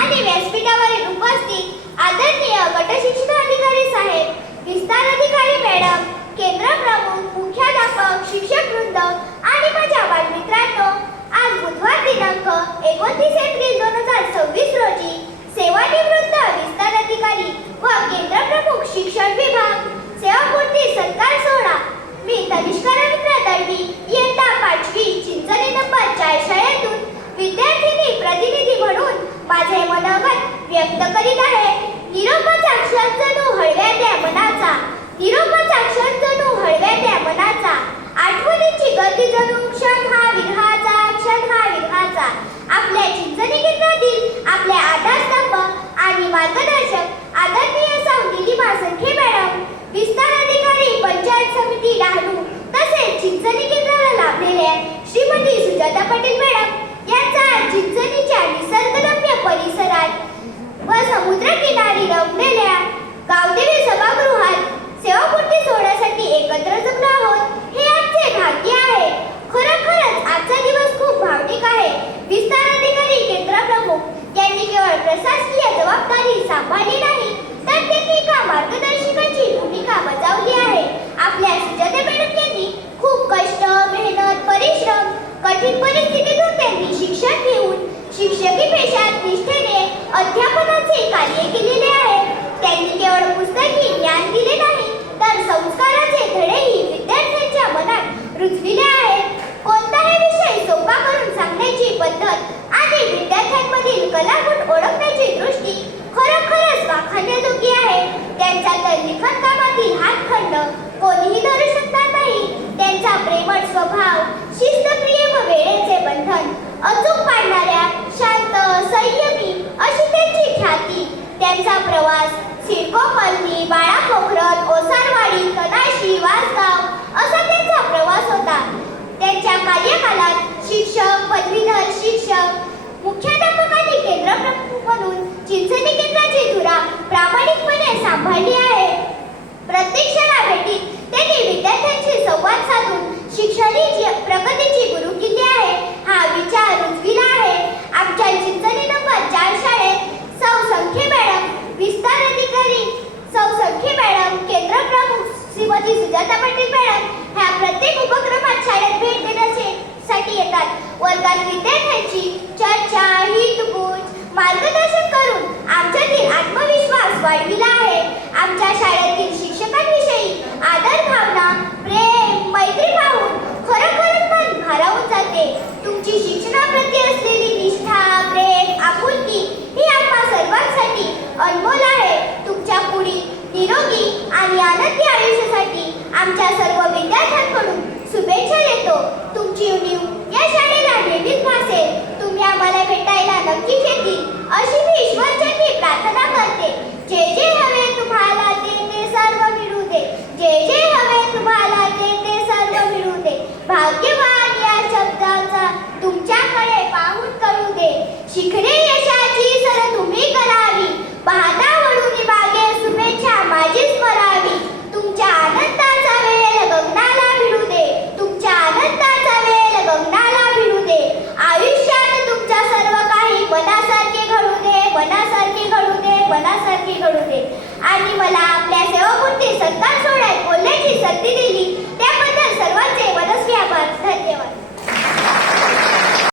आणि व्यासपीठावरील उपस्थित आदरणीय गट शिक्षणाधिकारी साहेब, विस्तार अधिकारी मॅडम, केंद्र प्रमुख, मुख्याध्यापक, शिक्षक वृंद आणि माझ्या बालमित्रांनो, आज बुधवार दिनांक 29 एप्रिल 2026 रोजी सेवानिवृत्त विस्तार अधिकारी व केंद्र प्रमुख शिक्षण विभाग सेवापूर्ती सत्कार सोहळा. मी तनिष्का रवींद्र दळवी, इयत्ता 5वी, चिंचणी नंबर 4 शाळेतून विद्यार्थिनी प्रतिनिधी म्हणून माझे मनोगत व्यक्त करीत आहे. निरोपाचा क्षण जणू हळव्या त्या मनाचा, निरोपाचा क्षण जणू हळव्या त्या मनाचा, आठवणीची गती जणू क्षण हा विरहाचा, क्षण हा विरहाचा. आपल्या चिंचणी केंद्रातील आपले आधारस्तंभ आणि मार्गदर्शक आदरणीय सौ नीलिमा संखे मॅडम, विस्तार अधिकारी पंचायत समिती डहाणू, तसेच चिंचणी केंद्राला लाभलेल्या श्रीमती सुजाता पाटील मॅडम यांचा चिंचणीच्या निसर्गरम्य परिसरात व समुद्रकिनारी रमलेल्या गावदेवी सभागृहात सेवापूर्ती सोहळ्यासाठी एकत्र जमलो आहोत. हे आमचे भाग्य आहे. खरोखरच आजचा दिवस खूप भावनिक आहे. विस्तार अधिकारी केंद्र प्रमुख यांनी केवळ प्रशासकीय जबाबदारी सांभाळली नाही, तर त्यांनी एका मार्गदर्शकाची भूमिका बजावली आहे. आपल्या सुजाता मॅडम यांनी खूप कष्ट, मेहनत, परिश्रम, कठीण परिस्थितीतून त्यांनी शिक्षण घेऊन शिक्षकी पेशात निष्ठेने अध्यापनाचे कार्य केलेले आहे. त्यांनी केवळ पुस्तकी ज्ञान दिले नाही, तर संस्काराचे धडेही विद्यार्थ्यांच्या मनात रुजविले आहेत. कोणताही विषय सोपा करून सांगण्याची पद्धत आणि विद्यार्थ्यांमधील कलागुण ओळखण्याची दृष्टी खरोखरच वाखाणण्याजोगी आहे. त्यांचा तर लिखन कामातील हातखंड कोणीही धरू शकणार नाही. त्यांचा प्रेमळ स्वभाव, शिस्तप्रिय व वेळेचे बंधन अचूक पाडणाऱ्या शांत, संयमी अशी त्यांची ख्याती. त्यांचा प्रवास सिडको कॉलनी, बाळा पोखरण, ओसारवाडी, कनाशी, वासगाव असा त्यांचा प्रवास होता. त्यांच्या कार्यकालात शिक्षक, पदवीधर शिक्षक, मुख्याध्यापक आणि केंद्र प्रमुख म्हणून चिंचणी केंद्राची धुरा प्रामाणिकपणे सांभाळली आहे. प्रत्यक्षाला भेटीत त्यांनी विद्यार्थ्यांशी संवाद साधून शिक्षणाची प्रगतीची गुरु केली आहे. हा विचार रुजविला आहे. आमच्या चिंचणी नंबर 4 शाळेत सौ संखे मॅडम, विस्तार अधिकारी सौ संखे मॅडम, केंद्र प्रमुख श्रीमती सुजाता पाटील मॅडम ह्या प्रत्येक उपक्रमात शाळेत भेट देण्यासाठी येतात. वर्गात विद्यार्थ्यांची चर्चा, हितगुज, मार्गदर्शन करून आमच्यातील आत्मविश्वास वाढविला आहे. आमच्या शाळेतील शिक्षकांविषयी आदर भावना, प्रेम, मैत्री पाहून खरोखरच मन भारावून जाते. तुमची शिक्षणाप्रती असलेली निष्ठा, प्रेम, आपुलकी ही आम्हा सर्वांसाठी अनमोल आहे. तुमच्या पुढील निरोगी आणि आनंदी आयुष्यासाठी आमच्या सर्व विद्यार्थ्यांकडून शुभेच्छा देतो. तुमची उणीव या शाळेला नेहमीच भासेल. तुम्ही आम्हाला भेटायला नक्कीच येतील अशी मी ईश्वरचरणी प्रार्थना करते. जे जे हवे तुम्हाला ते सर्व मिळू दे. जे जे हवे तुम्हाला ते सर्व मिळू दे. भाग्यवान या शब्दाचा तुमच्याकडे पाहून कळू दे. शिखरे यशाची सर तुम्ही करावी. बहाना वळून मागे शुभेच्छा माझीच करावी. तुमच्या आनंदाचा वेळ गगनाला भिडू दे. तुमच्या आनंदाचा वेळ गगनाला भिडू दे. आयुष्यात तुमच्या सर्व काही मनासारखे घडू दे, मनासारखे घडू दे, मनासारखे घडू दे. आणि मला आपल्या सेवापूर्ती सत्कार सोहळ्यात बोलण्याची संधी दिली